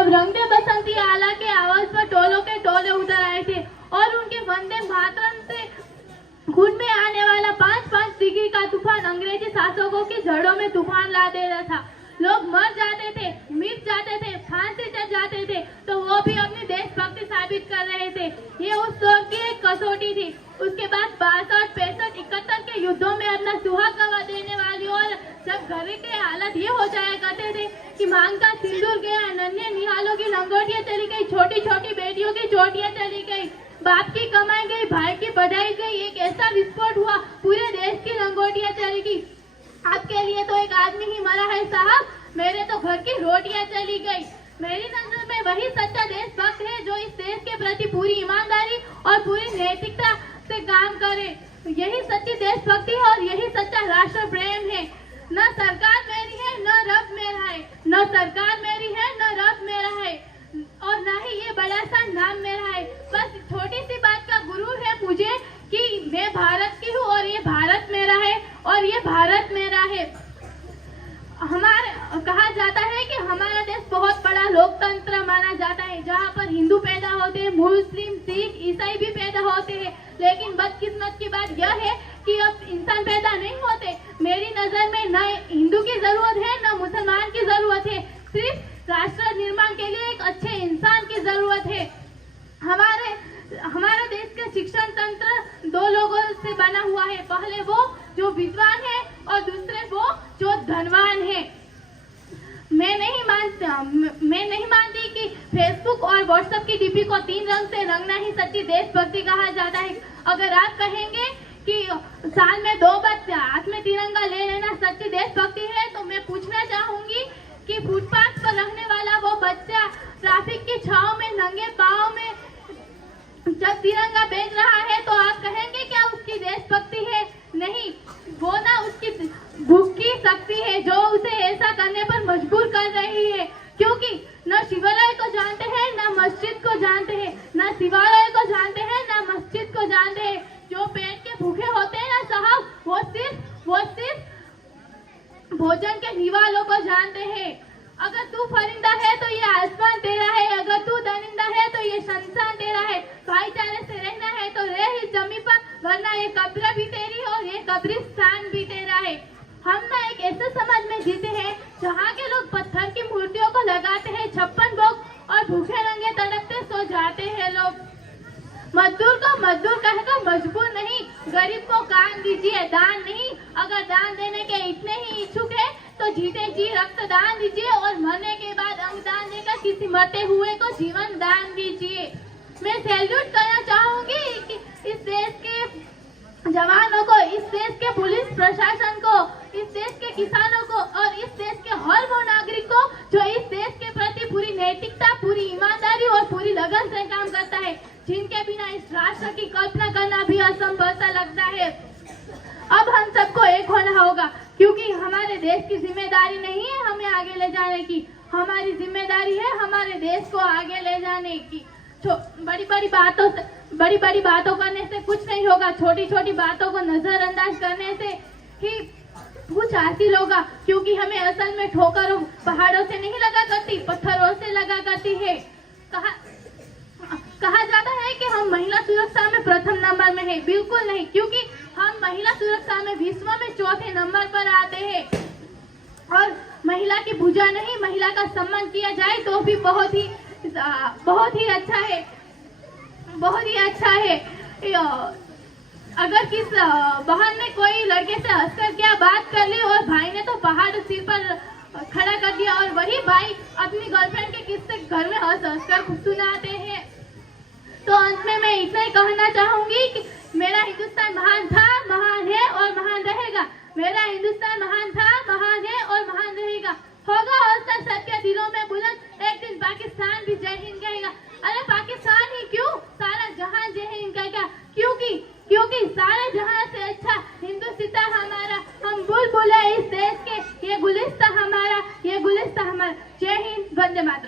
तब रंग दे बसंती आला के आवाज पर टोलों के टोले उतर आए थे और उनके वंदे मातरम से खून में आने वाला 5-5 डिग्री का तूफान अंग्रेजी शासकों की जड़ों में तूफान ला दे रहा था। लोग मर जाते थे, मिट जाते थे, फांसी चढ़ जाते थे, तो वो भी अपनी देशभक्ति साबित कर रहे थे। ये उस दौर की एक कसौटी थी। उसके बाद 62, 65, 71 के युद्धों में अपना सुहाग गवा देने वाली और जब घर के हालत ये हो जाया करते थे कि मांग का सिंदूर गया, नन्हे निहालों की लंगोटियां चली गई, छोटी छोटी बेटियों की चोटियां चली गई, बाप की कमाई गई, भाई की बढ़ाई गई, एक ऐसा विस्फोट हुआ, पूरे देश की लंगोटियां चली गई। आपके लिए तो एक आदमी ही मरा है साहब, मेरे तो घर की रोटियां चली गई। मेरी नजर में वही सच्चा देशभक्त है जो इस देश के प्रति पूरी ईमानदारी और पूरी नैतिकता से काम करे। यही सच्ची देशभक्ति है और यही सच्चा राष्ट्र प्रेम है। न सरकार मेरी है, न रब मेरा है, न सरकार मेरी है, न रब मेरा है, और न ही ये बड़ा सा नाम मेरा है। बस छोटी सी बात का गुरूर है मुझे कि मैं भारत की हूँ और ये भारत मेरा है और ये भारत मेरा है। हमारे कहा जाता है कि हमारा देश बहुत बड़ा लोकतंत्र माना जाता है, जहाँ पर हिंदू पैदा होते हैं, मुस्लिम, सिख, ईसाई भी पैदा होते हैं, लेकिन बदकिस्मत की बात यह है कि अब इंसान पैदा नहीं होते। मेरी नजर में न हिंदू की जरूरत है न मुसलमान की जरूरत है, सिर्फ राष्ट्र निर्माण के लिए एक अच्छे इंसान की जरूरत है। हमारे देश का शिक्षण तंत्र दो लोगों से बना हुआ है, पहले वो जो विद्वान है और दूसरे वो जो धनवान है। मैं नहीं मानती कि फेसबुक और व्हाट्सएप की डीपी को 3 रंग से रंगना ही सच्ची देशभक्ति कहा जाता है। अगर आप कहेंगे कि साल में 2 बार हाथ में तिरंगा ले लेना सच्ची देशभक्ति है, तो मैं पूछना चाहूंगी कि फुटपाथ पर रहने वाला वो बच्चा ट्रैफिक की छांव में नंगे पांव में जब तिरंगा बेच रहा है, तो आप कहेंगे क्या उसकी देशभक्ति है? नहीं, वो ना उसकी भूख की शक्ति है जो उसे ऐसा करने पर मजबूर कर रही है, क्योंकि न शिवालय को जानते हैं, न मस्जिद को जानते हैं, न शिवालय को जानते हैं, न मस्जिद को जानते हैं। जो पेट के भूखे होते हैं ना साहब, वो सिर्फ भोजन के निवालों को जानते हैं। अगर तू फरिंदा है तो ये आसमान तेरा है, अगर तू दरिंदा है तो ये शमशान तेरा है। भाईचारे से रहना है तो रह इस जमीन पर, वरना ये कब्र भी तेरी और ये कब्रिस्तान भी तेरा है। हम ना एक ऐसे समाज में जीते हैं जहाँ के लोग पत्थर की मूर्तियों को लगाते हैं 56 भोग और भूखे नंगे तड़पते सो जाते हैं लोग। मजदूर को मजदूर कहकर मजबूर नहीं, गरीब को काम दीजिए, दान नहीं। अगर दान देने के इतने ही इच्छुक है तो जीते जी रक्तदान दीजिए और मरने के बाद अंगदान देकर किसी मरते हुए को जीवन दान दीजिए। मैं सैल्यूट करना चाहूंगी कि इस देश के जवानों को, इस देश के पुलिस प्रशासन को, इस देश के किसानों को और इस देश के हर वो नागरिक को जो इस देश के प्रति पूरी नैतिकता, पूरी ईमानदारी और पूरी लगन से काम करता है, जिनके बिना इस राष्ट्र की कल्पना करना भी असंभव सा लगता है। अब हम सबको एक होना होगा, क्योंकि हमारे देश की जिम्मेदारी नहीं है हमें आगे ले जाने की, हमारी जिम्मेदारी है हमारे देश को आगे ले जाने की। बड़ी बड़ी बातों करने से कुछ नहीं होगा, छोटी छोटी बातों को नजरअंदाज करने से ही कुछ हासिल होगा, क्योंकि हमें असल में ठोकर पहाड़ों से नहीं लगा करती, पत्थरों से लगा करती है। कहा जाता है कि हम महिला सुरक्षा में प्रथम नंबर में है, बिल्कुल नहीं, क्योंकि हम महिला सुरक्षा में विश्व में 4थे नंबर पर आते हैं। और महिला की पूजा नहीं, महिला का सम्मान किया जाए तो भी बहुत ही अच्छा है, बहुत ही अच्छा है। अगर किस बहन ने कोई लड़के से हंसकर क्या बात कर ली और भाई ने तो पहाड़ सिर पर खड़ा कर दिया, और वही भाई अपनी गर्लफ्रेंड के किस्से घर में हंस कर सुनाते हैं। तो अंत में मैं इतना ही कहना चाहूंगी कि मेरा हिंदुस्तान महान था, महान है और महान रहेगा। मेरा हिंदुस्तान महान था, महान है और महान रहेगा। होगा हौसला सबके दिलों में बुलंद, एक दिन पाकिस्तान भी जय हिंद कहेगा। अरे पाकिस्तान ही क्यों, सारा जहां जय हिंद कहेगा, क्योंकि सारे जहां से अच्छा हिंदुस्तान हमारा। हम बुलबुल है इस देश के, ये गुलिस्तान हमारा, ये गुलिस्तान हमारा। जय हिंद, वंदे मातरम।